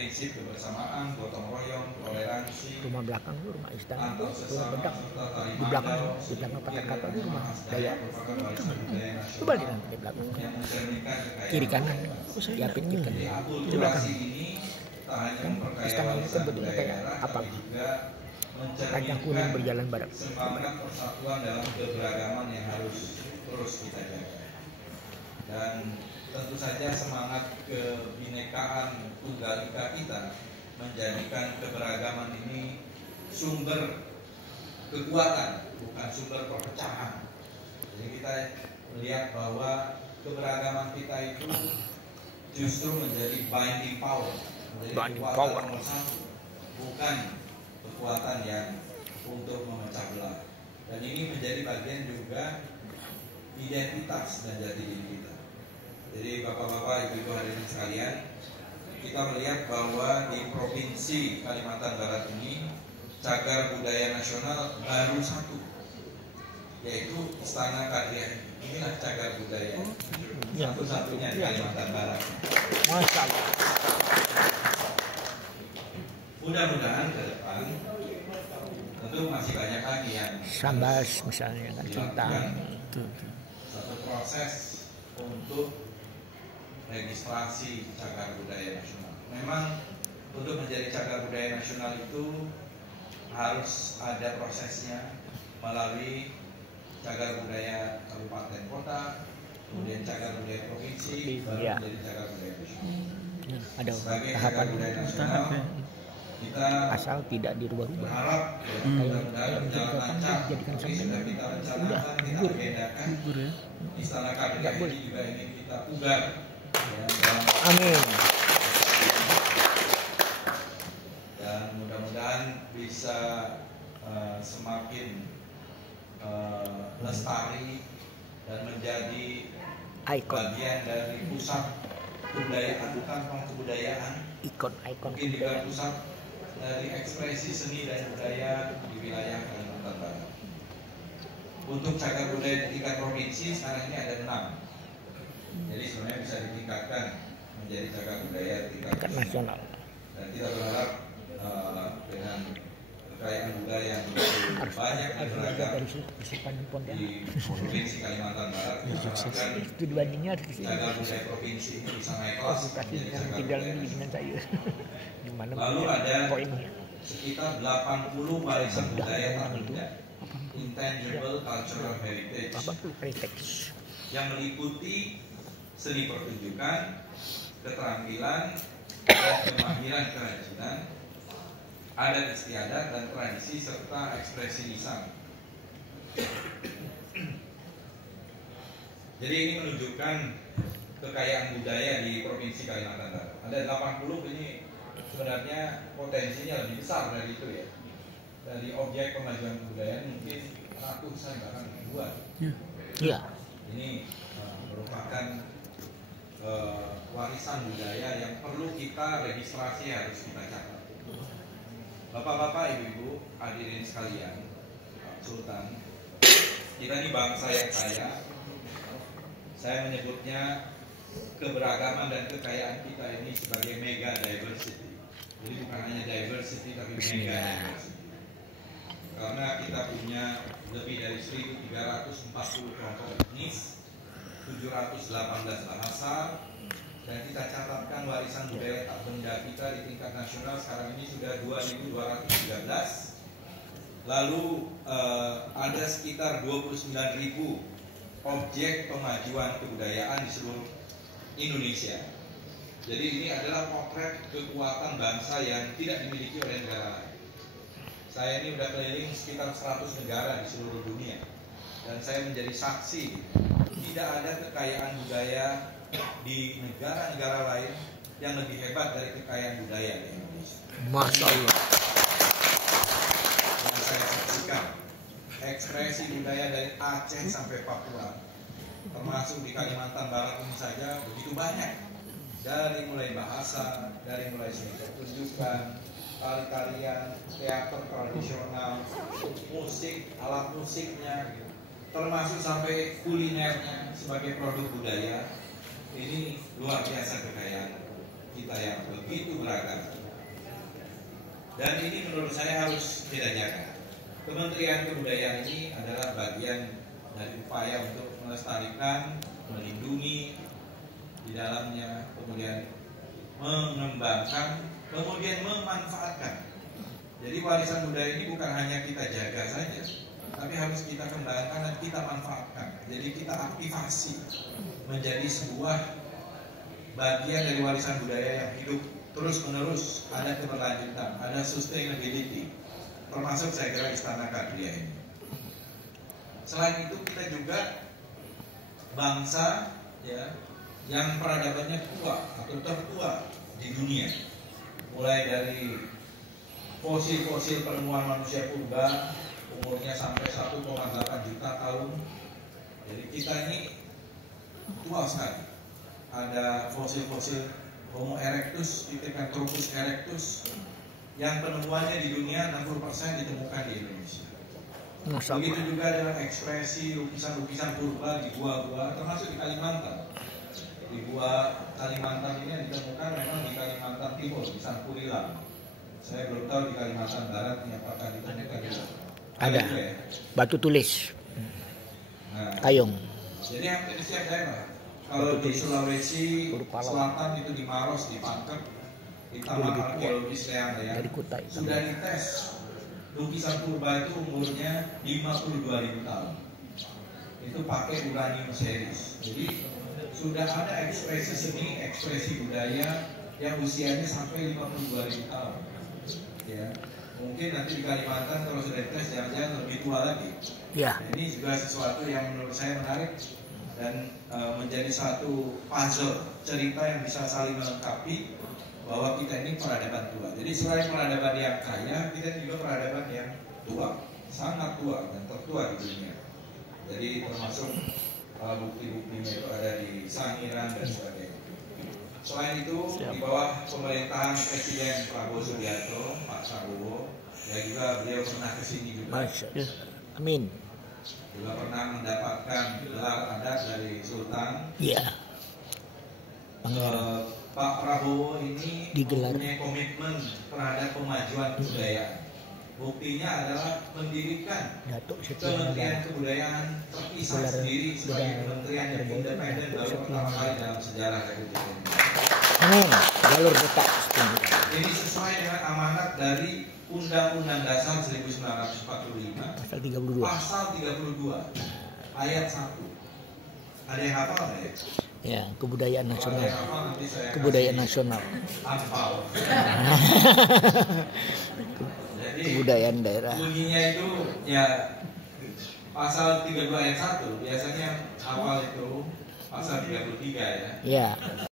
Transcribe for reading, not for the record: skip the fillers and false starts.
prinsip kebersamaan, gotong royong, toleransi. Rumah belakang itu rumah istana, rumah bedak di belakang pakai kapal itu rumah Dayak. Itu balikan di belakang, kiri kanan, diapit kiri kanan di belakang. Kan istana itu bentuknya kayak kapal, kacang kuning berjalan barat. Semangat persatuan dalam keberagaman yang harus terus kita jaga. Dan tentu saja semangat kebinekaan tunggal ika kita menjadikan keberagaman ini sumber kekuatan, bukan sumber perpecahan. Jadi kita melihat bahwa keberagaman kita itu justru menjadi binding power, menjadi kekuatan nomor satu, bukan kekuatan yang untuk memecah belah. Dan ini menjadi bagian juga identitas dan jati diri kita. Jadi bapak-bapak, ibu-ibu hadirin sekalian, kita melihat bahwa di provinsi Kalimantan Barat ini cagar budaya nasional baru satu, yaitu Istana Kadrian. Inilah cagar budaya satu-satunya di Kalimantan Barat. Masya Allah. Mudah-mudahan ke depan tentu masih banyak lagi yang Sambas misalnya kan cinta. Satu proses untuk registrasi cagar budaya nasional. Memang untuk menjadi cagar budaya nasional itu harus ada prosesnya melalui cagar budaya kabupaten kota, kemudian cagar budaya provinsi, baru menjadi cagar budaya nasional. Ada sebagai tahapan cagar budaya nasional, kita asal tidak dirubah-rubah. berharap mudah-mudahan berjalan lancar. Jadikan Sudah kita rencanakan, kita agendakan. Istana Kadrian ini juga ingin kita pugar. Amin. Dan mudah-mudahan bisa semakin lestari dan menjadi bagian dari pusat kebudayaan, bukan kebudayaan, ikon mungkin juga pusat dari ekspresi seni dan budaya di wilayah Kalimantan Barat. Untuk cagar budaya di tingkat provinsi sekarang ini ada 6. Jadi sebenarnya bisa ditingkatkan menjadi cagar budaya di tingkat nasional. Dan kita berharap dengan kekayaan budaya yang banyak dan beragam di provinsi Kalimantan Barat, tujuannya harus cagar budaya provinsi ini bisa naik kelas menjadi cagar budaya nasional. Lalu ada sekitar 80 warisan budaya tak benda, intangible cultural heritage, yang meliputi seni pertunjukan, keterampilan, dan kemahiran kerajinan, adat istiadat dan tradisi serta ekspresi lisan. Jadi ini menunjukkan kekayaan budaya di provinsi Kalimantan Barat. Ada 80, ini sebenarnya potensinya lebih besar dari itu ya. Dari objek pemajuan kebudayaan mungkin ratusan bahkan ribuan. Iya. Ini merupakan warisan budaya yang perlu kita registrasi, harus kita catat. Bapak-bapak, ibu-ibu, hadirin sekalian, Pak Sultan, kita ini bangsa yang kaya. Saya menyebutnya keberagaman dan kekayaan kita ini sebagai mega diversity. Jadi bukan hanya diversity tapi mega diversity. Karena kita punya lebih dari 1.340 kelompok etnis, 718 bahasa, dan kita catatkan warisan budaya tak benda kita di tingkat nasional sekarang ini sudah 2.213. Lalu ada sekitar 29.000 objek pemajuan kebudayaan di seluruh Indonesia. Jadi ini adalah potret kekuatan bangsa yang tidak dimiliki oleh negara lain. Saya ini sudah keliling sekitar 100 negara di seluruh dunia, dan saya menjadi saksi tidak ada kekayaan budaya di negara-negara lain yang lebih hebat dari kekayaan budaya di Indonesia. Masya Allah. Yang saya saksikan ekspresi budaya dari Aceh sampai Papua, termasuk di Kalimantan Barat ini saja begitu banyak. Dari mulai bahasa, dari mulai seni pertunjukan, tari-tarian, teater tradisional, musik, alat musiknya, termasuk sampai kulinernya sebagai produk budaya. Ini luar biasa kekayaan kita yang begitu beragam. Dan ini menurut saya harus kita jaga. Kementerian Kebudayaan ini adalah bagian dari upaya untuk melestarikan, melindungi di dalamnya, kemudian mengembangkan, kemudian memanfaatkan. Jadi warisan budaya ini bukan hanya kita jaga saja, tapi harus kita kembangkan dan kita manfaatkan. Jadi kita aktifasi menjadi sebuah bagian dari warisan budaya yang hidup terus menerus, ada keberlanjutan, ada sustainability, termasuk saya kira Istana Kadria ini. Selain itu kita juga bangsa ya yang peradabannya tua atau tertua di dunia, mulai dari fosil-fosil penemuan manusia purba umurnya sampai 1,8 juta tahun. Jadi kita ini tua sekali. Ada fosil-fosil Homo erectus, Pithecanthropus erectus, yang penemuannya di dunia 60% ditemukan di Indonesia. Begitu juga dengan ekspresi lukisan-lukisan purba di gua-gua, termasuk di Kalimantan. Di gua Kalimantan ini yang ditemukan memang di Kalimantan Timur, di Sangkurilang. Saya belum tahu di Kalimantan Barat ini apakah ditemukan juga. Ada ya? batu tulis, Nah, kayong. jadi hampir di setiap daerah. Kalau di Sulawesi Selatan itu di Maros, di Pangkep, di Taman Arkeologis Leang-Leang Dari Kutai. sudah dites lukisan purba itu umurnya 52.000 tahun. Itu pakai uranium series. Jadi sudah ada ekspresi seni, ekspresi budaya yang usianya sampai 52.000 tahun. Ya, mungkin nanti di Kalimantan kalau sudah dites jangan-jangan lebih tua lagi. Ya. Nah, ini juga sesuatu yang menurut saya menarik dan menjadi satu puzzle cerita yang bisa saling melengkapi bahwa kita ini peradaban tua. Jadi selain peradaban yang kaya, kita juga peradaban yang tua, sangat tua dan tertua di dunia. Jadi termasuk bukti-buktinya itu ada di Sangiran dan sebagainya. Selain itu di bawah pemerintahan Presiden Prabowo Subianto, Pak Prabowo, ya juga beliau pernah kesini juga. Amin. Juga pernah mendapatkan gelar adat dari Sultan. Iya. Pak Prabowo ini Digelar. mempunyai komitmen terhadap kemajuan kebudayaan. Buktinya adalah mendirikan Kementerian Kebudayaan terpisah sendiri sebagai kementerian yang independen baru pertama kali dalam sejarah Republik Indonesia. Amin. Jalur detak. Ini sesuai dengan amanat dari Undang-Undang Dasar 1945 Pasal 32. Pasal 32 ayat 1. Ada yang hafal nggak ya? Ya, kebudayaan nasional. Kalau ada yang hafal, nanti saya Kebudayaan kasih nasional. angpau. Jadi Kebudayaan daerah. bunyinya itu ya pasal 32 ayat 1. Biasanya hafal itu pasal 33 ya. Ya.